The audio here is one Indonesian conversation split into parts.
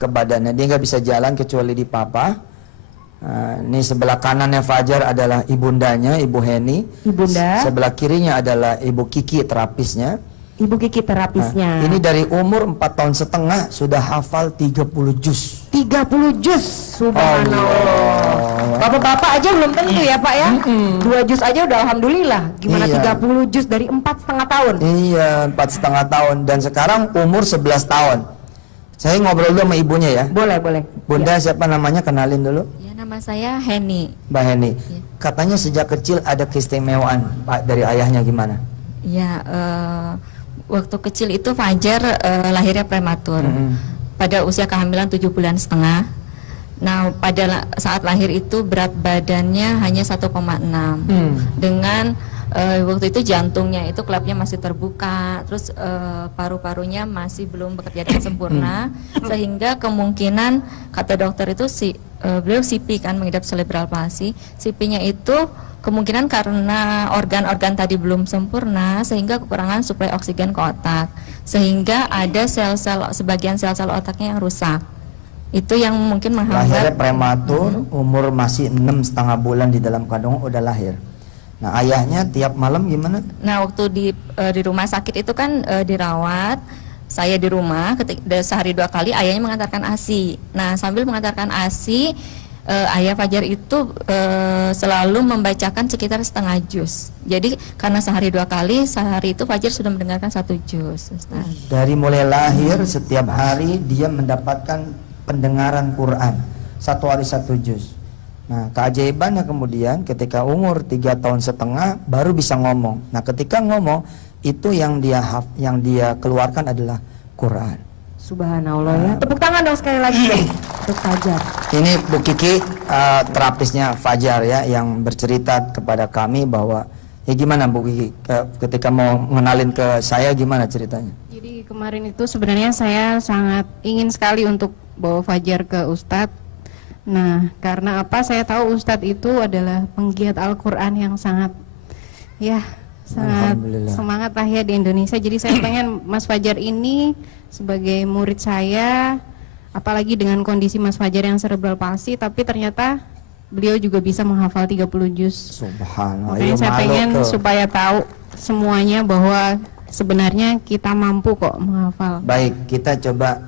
ke badannya, dia nggak bisa jalan kecuali di papa. Ini sebelah kanannya Fajar adalah ibundanya, Ibu Heni. Ibunda. Sebelah kirinya adalah Ibu Kiki, terapisnya. Ibu Kiki terapisnya. Ini dari umur 4 tahun setengah sudah hafal 30 juz. 30 juz, subhanallah. Bapak-bapak aja belum tentu ya Pak ya. 2 juz aja udah alhamdulillah. Gimana Iya. 30 juz dari 4,5 tahun? Iya, 4,5 tahun. Dan sekarang umur 11 tahun. Saya ngobrol dulu sama ibunya ya. Boleh, boleh. Bunda siapa namanya? Kenalin dulu. Ya, nama saya Heni. Mbak Heni. Ya. Katanya sejak kecil ada keistimewaan Pak dari ayahnya, gimana? Ya, waktu kecil itu Fajar lahirnya prematur. Pada usia kehamilan 7 bulan setengah. Nah, pada saat lahir itu berat badannya hanya 1,6. Dengan waktu itu jantungnya itu klepnya masih terbuka, terus paru-parunya masih belum bekerja dengan sempurna, sehingga kemungkinan kata dokter itu beliau CP kan, mengidap cerebral palsy. CP-nya itu kemungkinan karena organ-organ tadi belum sempurna sehingga kekurangan suplai oksigen ke otak, sehingga ada sel-sel, sebagian sel-sel otaknya yang rusak. Itu yang mungkin Lahirnya menghambat. prematur, umur masih 6,5 bulan di dalam kandungan udah lahir. Nah, ayahnya tiap malam gimana? Nah, waktu di rumah sakit itu kan dirawat, saya di rumah sehari 2 kali ayahnya mengantarkan ASI. Nah, sambil mengantarkan ASI, ayah Fajar itu selalu membacakan sekitar setengah juz. Jadi karena sehari 2 kali, sehari itu Fajar sudah mendengarkan 1 juz, Ustaz. Dari mulai lahir setiap hari dia mendapatkan pendengaran Quran, 1 hari 1 juz. Nah, keajaibannya kemudian ketika umur 3 tahun setengah baru bisa ngomong. Nah, ketika ngomong itu yang dia keluarkan adalah Quran. Subhanallah ya. Tepuk tangan dong sekali lagi dong untuk Fajar. Ini Bu Kiki, terapisnya Fajar ya, yang bercerita kepada kami bahwa ya gimana Bu Kiki ketika mau ngenalin ke saya, gimana ceritanya? Jadi kemarin itu sebenarnya saya sangat ingin sekali untuk bawa Fajar ke Ustadz. Nah, karena apa? Saya tahu Ustadz itu adalah penggiat Al-Quran yang sangat semangat lah ya di Indonesia. Jadi saya pengen Mas Fajar ini sebagai murid saya, apalagi dengan kondisi Mas Fajar yang cerebral palsy, tapi ternyata beliau juga bisa menghafal 30 juz. Subhanallah. Makanya saya pengen supaya tahu semuanya bahwa sebenarnya kita mampu kok menghafal. Baik, kita coba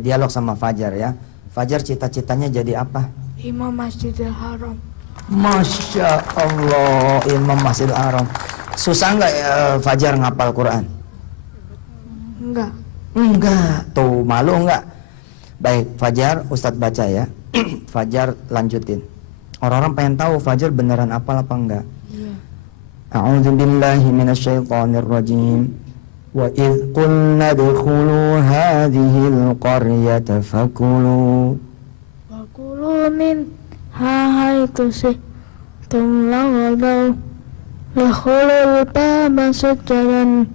dialog sama Fajar ya. Fajar cita-citanya jadi apa? Imam Masjidil Haram. Masya Allah, Imam Masjidil Haram. Susah nggak Fajar ngapal Quran? Enggak. Enggak, tuh malu enggak? Baik, Fajar, Ustadz baca ya. Fajar lanjutin. Orang-orang pengen tahu Fajar beneran apal apa enggak? Iya. A'udzu billahi minasyaitonir rajim. Wa idh qulna dkhulu hadhil qaryata fakulu. Wakulu min hahaitu sih tumlawadaw lakhulul baba sujjadan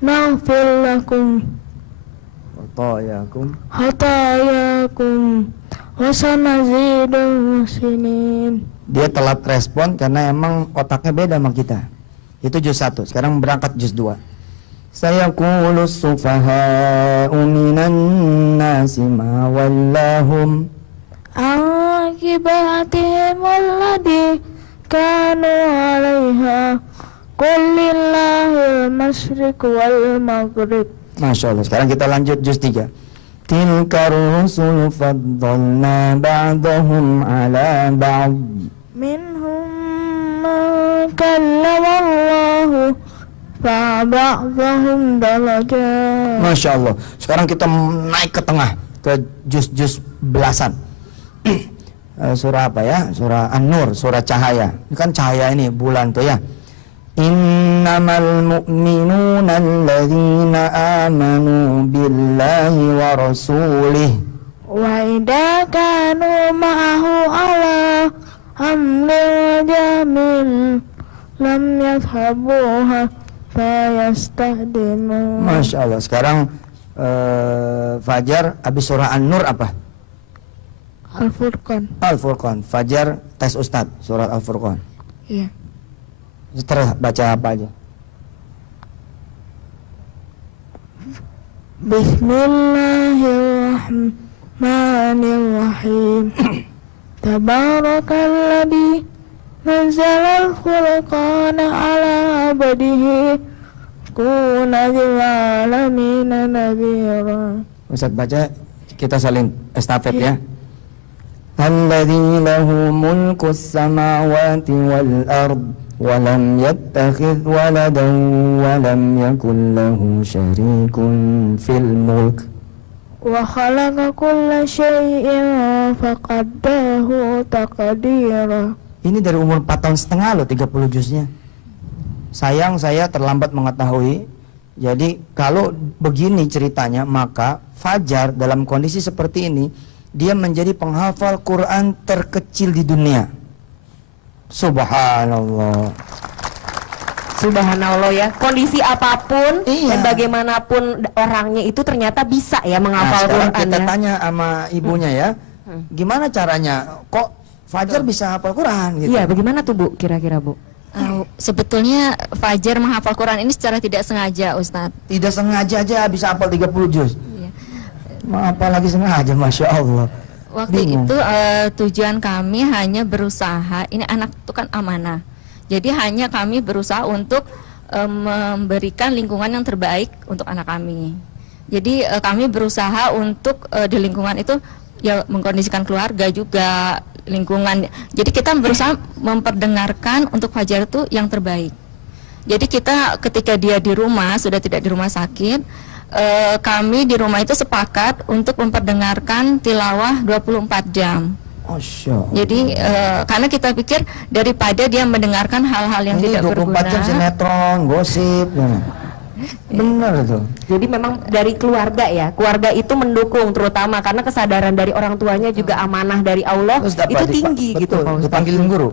naghfir lakum hatayakum wasanazidul muslimin. Dia telat respon karena emang otaknya beda sama kita. Itu juz 1, sekarang berangkat juz 2. Sayaqulu sufaha'u minan nasi ma wallahum akibatihim alladhi kanu alaiha qul lillahil masyriq wal maghrib. Masya Allah. Sekarang kita lanjut juz 3. Tilkar rusul faddalna ba'dahum ala ba'd Minhum man kallama Allahu fa'ba'dahum darajat. Masya Allah. Sekarang kita naik ke tengah, ke juz-juz belasan. Surah apa ya? Surah An-Nur, surah cahaya. Ini kan cahaya ini, bulan tuh ya. Innamal mu'minuna alladzina amanu billahi wa rasulih Wa idza kanu ma'ahu ala amrin jamil lam yadhhabuha fayastahdimu. Masya Allah. Sekarang Fajar habis surah An-Nur apa? Al-Furqan. Al-Furqan. Fajar tes Ustadz surat Al-Furqan. Iya. Terus baca apa aja? Bismillahirrahmanirrahim. Rahim. Tabarakalladzi nazzala al-furqana ala abdihi kuna lil alamin nadhira. Ustaz baca, kita saling estafet ya. Alladzi lahu mulkus samawati wal ard wa lam yattakhidh waladan wa lam yakul lahu syarikun fil mulk Wa khalaqa kulla syai'in faqaddarahu taqdira. Ini dari umur 4 tahun setengah loh 30 juznya. Sayang saya terlambat mengetahui. Jadi kalau begini ceritanya, maka Fajar dalam kondisi seperti ini dia menjadi penghafal Quran terkecil di dunia. Subhanallah. Subhanallah ya. Kondisi apapun Iya. dan bagaimanapun orangnya itu ternyata bisa ya menghafal Sekarang Quran kita ya. tanya sama ibunya ya, gimana caranya? Kok Fajar bisa hafal Quran gitu? Iya, bagaimana tuh Bu kira-kira Bu? Sebetulnya Fajar menghafal Quran ini secara tidak sengaja, Ustadz. Tidak sengaja aja bisa hafal 30 juz. Iya. Apalagi sengaja, Masya Allah. Waktu Bingung. itu tujuan kami hanya berusaha, ini anak itu kan amanah. Jadi hanya kami berusaha untuk memberikan lingkungan yang terbaik untuk anak kami. Jadi kami berusaha untuk di lingkungan itu ya mengkondisikan keluarga juga, lingkungan. Jadi kita berusaha memperdengarkan untuk Fajar itu yang terbaik. Jadi kita ketika dia di rumah, sudah tidak di rumah sakit, kami di rumah itu sepakat untuk memperdengarkan tilawah 24 jam. Masya Allah. Jadi karena kita pikir daripada dia mendengarkan hal-hal yang Ini tidak 24 berguna. jam sinetron, gosip. Benar itu. Jadi memang dari keluarga ya, keluarga itu mendukung terutama karena kesadaran dari orang tuanya juga amanah dari Allah Terus dapat itu tinggi gitu betul, Pak Ustadz. dipanggilin guru.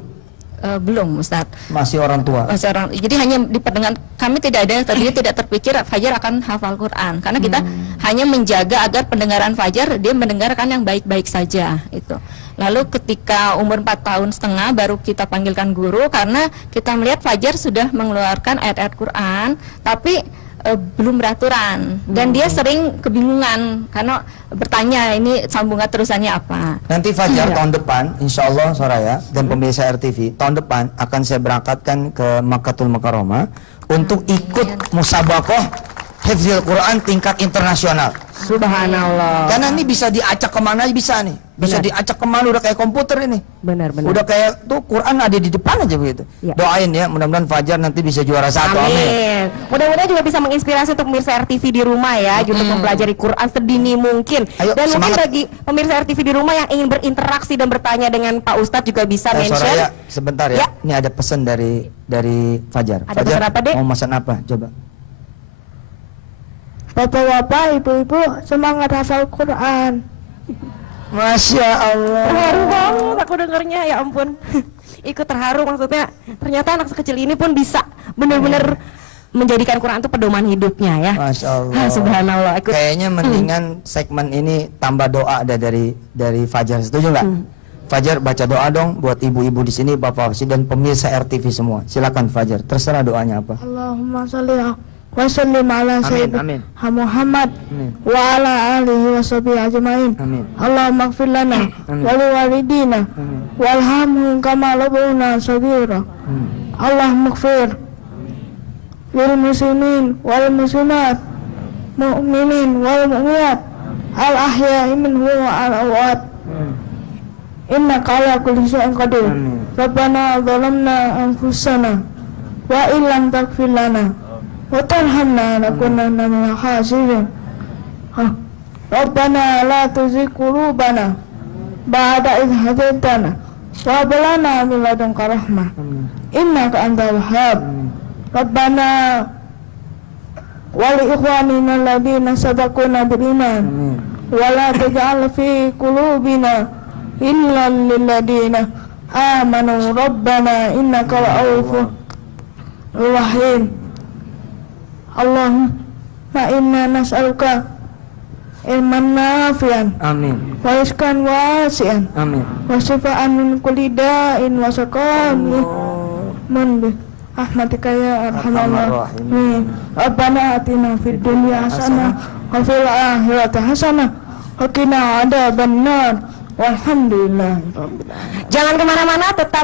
Belum, Ustadz. Masih orang tua. Jadi hanya diperdengar, kami tidak ada tadinya tidak terpikir Fajar akan hafal Quran karena kita hanya menjaga agar pendengaran Fajar dia mendengarkan yang baik-baik saja itu. Lalu ketika umur 4 tahun setengah baru kita panggilkan guru karena kita melihat Fajar sudah mengeluarkan ayat-ayat Quran tapi belum beraturan dan dia sering kebingungan karena bertanya ini sambungan terusannya apa. Nanti Fajar tahun depan, insya Allah Soraya dan pemirsa RTV, tahun depan akan saya berangkatkan ke Makkatul Mukarramah untuk ikut musabakoh Hifdzil Quran tingkat internasional. Subhanallah. Karena ini bisa diacak kemana aja bisa nih. Bisa Benar. diacak kemana, udah kayak komputer ini. Benar-benar. Udah kayak tuh Quran ada di depan aja begitu. Ya. Doain ya, mudah-mudahan Fajar nanti bisa juara 1. Amin. Amin. Mudah-mudahan juga bisa menginspirasi untuk pemirsa RTV di rumah ya, untuk mempelajari Quran sedini mungkin. Ayo, Dan mungkin semangat. bagi pemirsa RTV di rumah yang ingin berinteraksi dan bertanya dengan Pak Ustadz juga bisa mention. Soraya, sebentar ya. Ya. Ini ada pesan dari Fajar. Ada Fajar, pesan apa, Dek? mau pesan apa? Coba. Bapak-bapak, ibu-ibu, semangat hafal Quran. Masya Allah. Terharu banget aku dengarnya, ya ampun. Ikut terharu maksudnya. Ternyata anak sekecil ini pun bisa benar-benar menjadikan Quran itu pedoman hidupnya ya. Masya Allah. Subhanallah. Ikut. Kayaknya mendingan segmen ini tambah doa ada dari Fajar. Setuju nggak? Fajar baca doa dong buat ibu-ibu di sini, bapak dan pemirsa RTV semua. Silakan Fajar. Terserah doanya apa. Allahumma sholli wa sallim ala Amin, sayyidina amin. Muhammad Amin. wa ala alihi wa sahbihi ajmain. Amin. Allahumma ighfir lana Amin. wa liwalidina Amin. warhamhum kama rabbuna shaghira. Allahumma ighfir lil muslimin wal muslimat mu'minin wal mu'minat al ahya'i minhum wa al amwat. Innaka ala kulli syai'in qadir. Amin. Rabbana zalamna anfusana wa illam taghfir lana wa tarhamna lakunanna minal khasirin. Rabbana la tuzigh qulubana ba'da idh hadaytana wa hab lana min ladunka rahmah innaka antal wahhab. Rabbana wa li ikhwanina alladhina sabaquna bil iman wa la taj'al fi qulubina illa lil ladina amanu rabbana innaka ra'ufur rahim. Allahumma inna nas'aluka ilman nafi'an Amin. wa rizqan wasi'an Amin. wa shifaan min kulli da'in wa saqamin bi rahmatika ya arhamar rahimin. Rabbana atina fid dunya hasanah wa fil akhirati hasanah wa qina adzabannar walhamdulillahi rabbil alamin. Jangan kemana-mana, tetap